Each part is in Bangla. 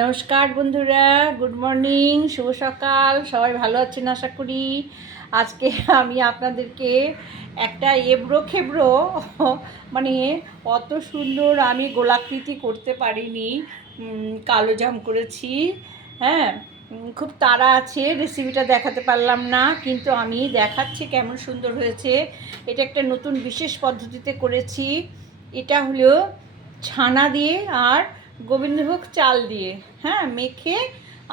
নমস্কার বন্ধুরা গুড মর্নিং শুভ সকাল, সবাই ভালো আছেন আশা করি? আজকে আমি আপনাদেরকে একটা এবড়ো খেবড়ো মানে অত সুন্দর আমি গোলাকৃতি করতে পারিনি কালো জাম করেছি হ্যাঁ? খুব তাড়া আছে রেসিপিটা দেখাতে পারলাম না, কিন্তু আমি দেখাচ্ছি কেমন সুন্দর হয়েছে। এটা একটা নতুন বিশেষ পদ্ধতিতে করেছি। এটা হলো ছানা দিয়ে আর গোবিন্দভোগ চাল দিয়ে। হ্যাঁ মেখে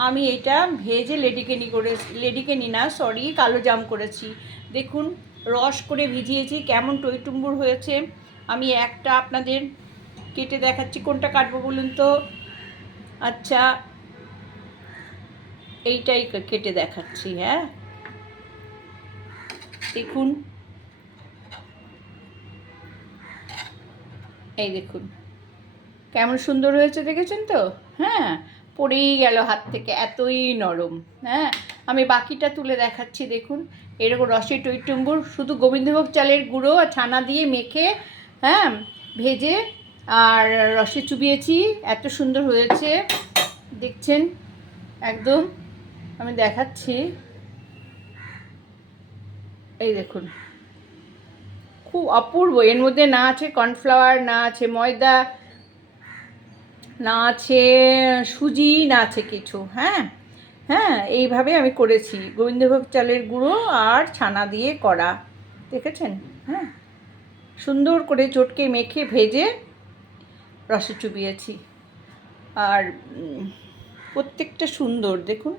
আমি এটা ভেজে লেডিকেনি করে, লেডিকেনি না সরি কালো জাম করেছি। দেখুন, রস করে ভিজিয়েছি, কেমন টইটুম্বুর হয়েছে। আমি একটা আপনাদের কেটে দেখাচ্ছি, কোনটা কাটবো বলুন তো? আচ্ছা এইটাই কেটে দেখাচ্ছি হ্যাঁ। দেখুন। এই দেখুন। কেমন সুন্দর হয়েছে দেখেছেন তো? হ্যাঁ পড়েই গেল হাত থেকে, এতই নরম। হ্যাঁ আমি বাকিটা তুলে দেখাচ্ছি, দেখুন। এরকম রসে টইটুম্বুর, শুধু গোবিন্দভোগ চালের গুঁড়ো আর ছানা দিয়ে মেখে হ্যাঁ ভেজে আর রসে চুবিয়েছি। এত সুন্দর হয়েছে, দেখছেন? একদম, আমি দেখাচ্ছি। এই দেখুন। খুব অপূর্ব, এর মধ্যে না আছে কর্নফ্লাওয়ার, না আছে ময়দা না আছে সুজি না আছে কিছু হ্যাঁ? হ্যাঁ এইভাবে আমি করেছি। গোবিন্দভোগ চালের গুঁড়ো আর ছানা দিয়ে করা দেখেছেন? হ্যাঁ। সুন্দর করে চটকে মেখে ভেজে রসে চুবিয়েছি। আর প্রত্যেকটা সুন্দর, দেখুন।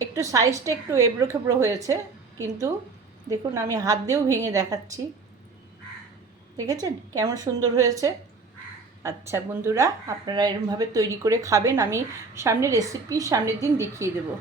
একটু সাইজটা একটু এবড়ো খেবড়ো হয়েছে, কিন্তু দেখুন আমি হাত দিয়েও ভেঙে দেখাচ্ছি। দেখেছেন? কেমন সুন্দর হয়েছে। আচ্ছা বন্ধুরা আপনারা এরমভাবে তৈরি করে খাবেন আমি সামনে রেসিপি সামনের দিন দেখিয়ে দেবো।